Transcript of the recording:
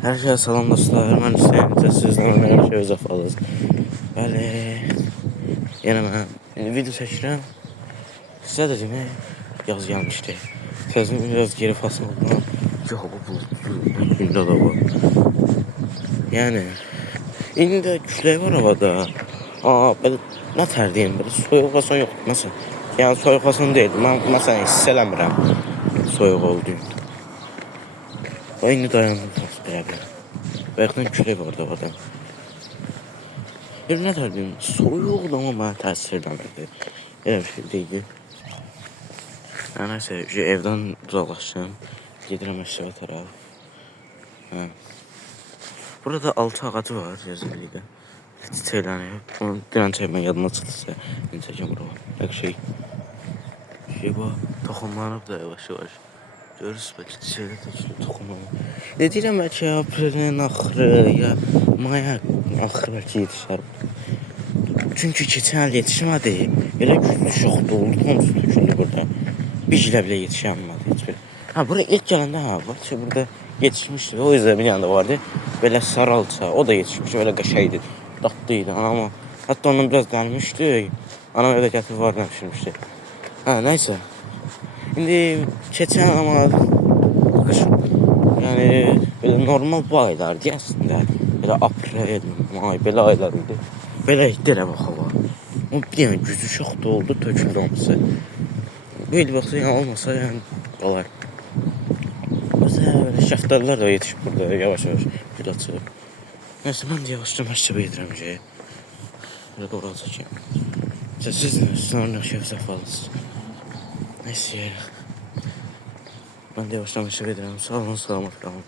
Herkese salam dostlar, mən Hüseyin, sizlərlə hər şey özə falız. Bəli, yenə mən video çəkirəm. Sizə də demək, yaz gəlmişdi. Sözümü biraz geri fasıl oldu. Yox, bu gündə də var. Yəni, indi də külək var havada. Belə, nə tər deyim, belə soyuq fason yoxdur. Məsələn, yəni soyuq fason deyil. Mən məsələn hiss eləmirəm soyuq olduğunu. Və indi dayandım belə belə. Bayaqdan külək vardı havada. Nə tər deyim, soyuqdur amma mənə təsir eləmirdi. Elə bir şey deyildi. Nəsə, evdən uzaqlaşdım. Gedirəm aşağı tərəf. Burada altı ağacı var, gözəlliklə. Çiçəklənib. Bunu dinən çəkmən yadına çıxdısa, indi çəkəm bura var. Şey var, toxumlanıb da yavaş-yavaş. Görürsünüz, bəlkə çiçəklə tökülüb toxumlanıb. Deyirəm, bəlkə aprelin axırı, ya maya axırı bəlkə yetişər. Çünki keçən il yetişmədi. Elə güclü şoxda oldu, hamısı töküldü burada. Bir gilə bilə yetişənmədi heç bir. Bura ilk gələndə bəlkə burada yetişmişdi. O yüzden bir yanında vardı. Belə saralça, o da yetişmişdi. Belə qəşəydi, datlıydı. Amma hətta ondan biraz gəlmişdi. Anam evdə gətirib var pişirmişdi. Nəysə. İndi keçən amma yəni belə normal bu aylardı əslində. Belə aprel, may, belə aylar idi. Belə idi elə bax hava. Amma bir yəni gücü şoxda oldu, töküldü hamısı. Böyle baxsa yəni olmasa yəni qalar. Mesela şəftəlilər də yetişib burada yavaş-yavaş gül açıb. Nəysə mən də yavaşca məktəbə gedirəm ki. Belə doğru çəkəm. Siz sonra şəfsə falısınız. Nəysə. Ben de yavaştan aşağı gidelim. Sağ olun, salamat kalın.